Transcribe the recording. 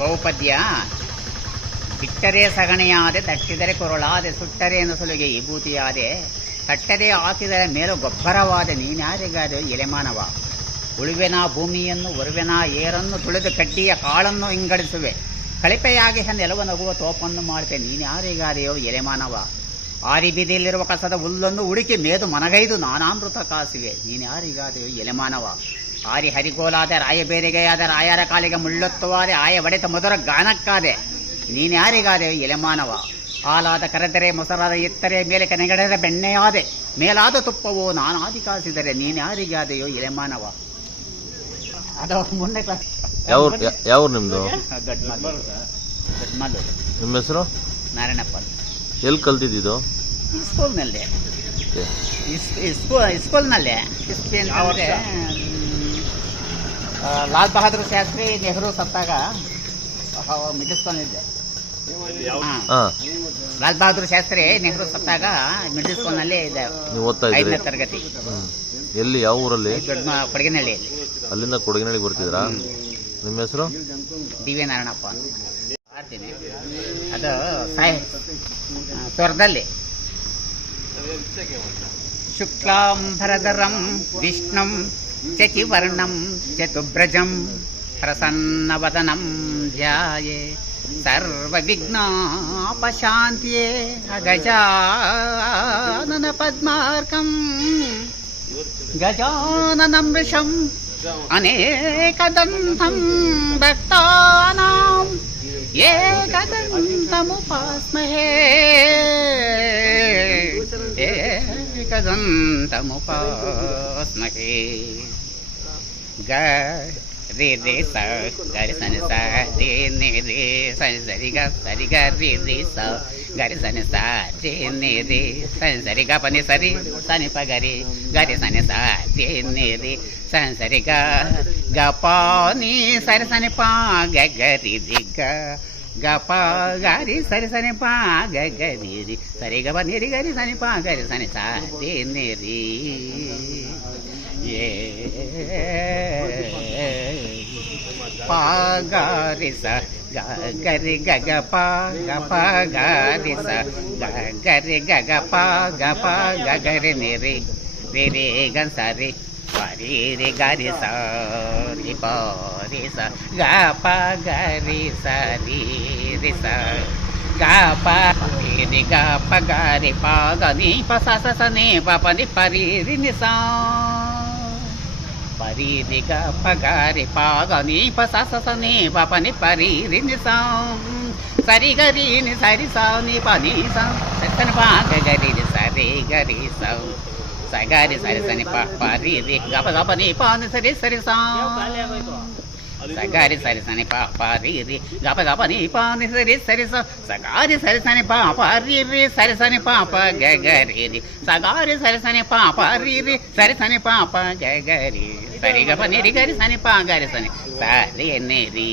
ಬಹುಪದ್ಯ. ಬಿಟ್ಟರೆ ಸಗಣಿಯಾದೆ, ತಟ್ಟಿದರೆ ಕೊರಳಾದೆ, ಸುಟ್ಟರೆ ನುಸುಲಿಗೆ ವಿಭೂತಿಯಾದೆ, ಕಟ್ಟರೆ ಹಾಕಿದರೆ ಮೇಲು ಗೊಬ್ಬರವಾದೆ, ನೀನ್ಯಾರಿಗಾದೆ ಎಲೆಮಾನವ. ಉಳುವೆನ ಭೂಮಿಯನ್ನು, ಒರುವೆನ ಏರನ್ನು, ತುಳಿದು ಕಡ್ಡಿಯ ಕಾಳನ್ನು ಇಂಗಡಿಸುವೆ, ಕಳಿಪೆಯಾಗಿ ನೆಲವ ನಗುವ ತೋಪನ್ನು ಮಾಡುತ್ತೆ, ನೀನ್ಯಾರಿಗಾದೆಯೋ ಎಲೆಮಾನವ. ಆರಿ ಬೀದಿಯಲ್ಲಿರುವ ಕಸದ ಹುಲ್ಲನ್ನು ಹುಡುಕಿ ಮೇದು ಮನಗೈದು ನಾನಾಮೃತ ಕಾಸುವೆ, ನೀನ್ಯಾರಿಗಾದೆಯೋ ಎಲೆಮಾನವ. ಆರಿ ಹರಿಗೋಲಾದೆ, ರಾಯಬೇರಿಗೆಯಾದ, ರಾಯರ ಕಾಲಿಗೆ ಮುಳ್ಳೊತ್ತುವಾದೆ, ಆಯ ಒಡೆತ ಮಧುರ ಗಾನಕ್ಕಾದೆ, ನೀನ್ಯಾರಿಗಾದೆಯೋ ಎಲೆಮಾನವ. ಹಾಲಾದ ಕರೆದರೆ, ಮೊಸರಾದ ಎತ್ತರೆ, ಮೇಲೆ ಕನೆಗಡೆದ ಬೆಣ್ಣೆಯಾದೆ, ಮೇಲಾದ ತುಪ್ಪವು ನಾನಾದಿ ಕಾಸಿದರೆ, ನೀನ್ಯಾರಿಗಾದೆಯೋ ಎಲೆಮಾನವ. ಅದು ಮುಂದೆ ಕ್ಲಾಸ್. ಯಾವ ನಿಮ್ದು? ದೊಡ್ಡಮಲ್ಲು. ನಿಮ್ಮ ಹೆಸರು? ನಾರಾಯಣಪ್ಪ. ಎಲ್ಲಿ ಕಲ್ತಿದ್ದು? ಸ್ಕೂಲ್ನಲ್ಲೇ. ಸ್ಕೂಲ್ನಲ್ಲೇ ಅಂದರೆ ಲಾಲ್ ಬಹದ್ದೂರ್ ಶಾಸ್ತ್ರಿ ನೆಹರು ಸತ್ತಾಗ ಮಿಡ್ಲ್ ಸ್ಕೂಲ್ನಿದ್ದೆ. ಲಾಲ್ ಬಹದ್ದೂರ್ ಶಾಸ್ತ್ರಿ ನೆಹರು ಸತ್ತಾಗ ಮಿಡ್ಲ್ ಸ್ಕೂಲ್ನಲ್ಲಿ ಇದೆ. 5ನೇ ತರಗತಿ. ಎಲ್ಲಿ, ಯಾವ ಊರಲ್ಲಿ? ಕೊಡಗಿನಹಳ್ಳಿ. ಅಲ್ಲಿಂದ ಕೊಡಗಿನಹಳ್ಳಿ ಬರ್ತಿದ್ರಾ? ನಿಮ್ಮ ಹೆಸರು? ಡಿ.ವಿ. ನಾರಾಯಣಪ್ಪ. ಮಾಡ್ತೀನಿ. ಅದು ಸ್ವರದಲ್ಲಿ. ಶುಕ್ಲಾಂಬರಧರಂ ವಿಷ್ಣುಂ ಶಶಿವರ್ಣಂ ಚತುರ್ಭುಜಂ ಪ್ರಸನ್ನವದನಂ ಧ್ಯಾಯೇ ಸರ್ವವಿಘ್ನೋಪಶಾಂತ್ಯೇ ಗಜಾನನ ಪದ್ಮಾರ್ಕಂ ಗಜಾನನಂ ವೃಷಂ ಅನೇಕದಂತಂ ಭಕ್ತಾನಾಂ ಏಕದಂತಮುಪಾಸ್ಮಹೇ ಏಕದಂತಮುಪಾಸ್ಮಹೇ. ಗ ರೇ ರೇ ಸ ಗರಿ ಸನಿ ಸ ರೇ ನೇ ರೇ ಸನಿ ಸರಿ ಗ ಸರಿ ಗ ರೇ ರೇ ಸ ಗರಿ ಸನಿ ಸ ರೇ ನೇ ರೇ ಸನಿ ಸರಿ ಗ ಪನಿ ಸರಿ ಸನಿ ಪ ಗರಿ ಗರಿ ಸನಿ ಸ ರೇ ನೇ ರೇ ಸನಿ ಸರಿ ಗ ಗ ಪ ನೀ ಸರಿ ಸನಿ ಪ ಗ ಗರಿ ರಿ ಗ ಗ ಪ ಗರಿ ಸರಿ ಸನಿ ಪ ಗ ಗರಿ ರಿ ಸರಿ ಗ ಪ ನಿ ರಿ ಗರಿ ಸನಿ ಪ ಗರಿ ಸನಿ ಸ ರೇ ನೇ ರೇ ಪ ಗ ರಿ ಸ ಗ ಗರಿ ಗ ಗ ಪ ಗ ಪ ಗ ರಿ ಸ ಗ ಗರಿ ಗ ಗ ಪ ಗ ಪ ಗ ಗರಿ ನಿ ರಿ ರಿ ರಿ ಗ ಸ ರಿ ಪ ರಿ ರಿ ಗ ರಿ ಸ ರಿ ಪ ರಿ ಸ ಗ ಪ ಗ ರಿ ಸ ರಿ ರಿ ಸ ಗ ಪ ರಿ ರಿ ಗ ಪ ಗ ರಿ ಪ ಗ ನಿ ಪ ಸ ಸ ಸ ನಿ ಪ ಪ ನಿ ಪ ರಿ ರಿ ನಿ ಸ ಪರಿ ರಿ ಗ ಪ ಗ ರಿ ಪ ಗ ನಿ ಪ ಸ ಸ ಸ ನಿ ಪ ಪ ನಿ ಪ ರಿ ರಿ ನಿ ಸ ಸರಿ ಗ ರಿ ನಿ ಸರಿ ಸ ನಿ ಪ ನಿ ಸ ಸ ಪ ಗ ಗ ರಿ ರಿ ಸ ರಿ ಗ ರಿ ಸ ಸ ಗ ರಿ ಸರಿ ಸ ನಿ ಪ ಪ ರಿ ರಿ ಗ ಪ ನಿ ಪ ನಿ ಸರಿ ಸರಿ ಸ ಸ ಗ ರಿ ಸರಿ ಸ ನಿ ಪ ಪ ರಿ ರಿ ಗ ಪ ನಿ ಪ ನಿ ಸರಿ ಸರಿ ಸ ಸ ಗ ರಿ ಸರಿ ಸ ನಿ ಪ ಪ ರಿ ರಿ ಸರಿ ಸ ನಿ ಪ ಪ ಗ ಗ ರಿ ರಿ ಸ ಗ ರಿ ಸರಿ ಸ ನಿ ಪ ಪ ರಿ ರಿ ಸರಿ ಸ ನಿ ಪ ಪ ಗ ಗ ರಿ ಸರಿ ಗ ಪ ನಿ ರಿ ಗ ರಿ ಸ ನಿ ಪ ಗ ರಿ ಸ ನಿ ಸ ರಿ ನಿ ರಿ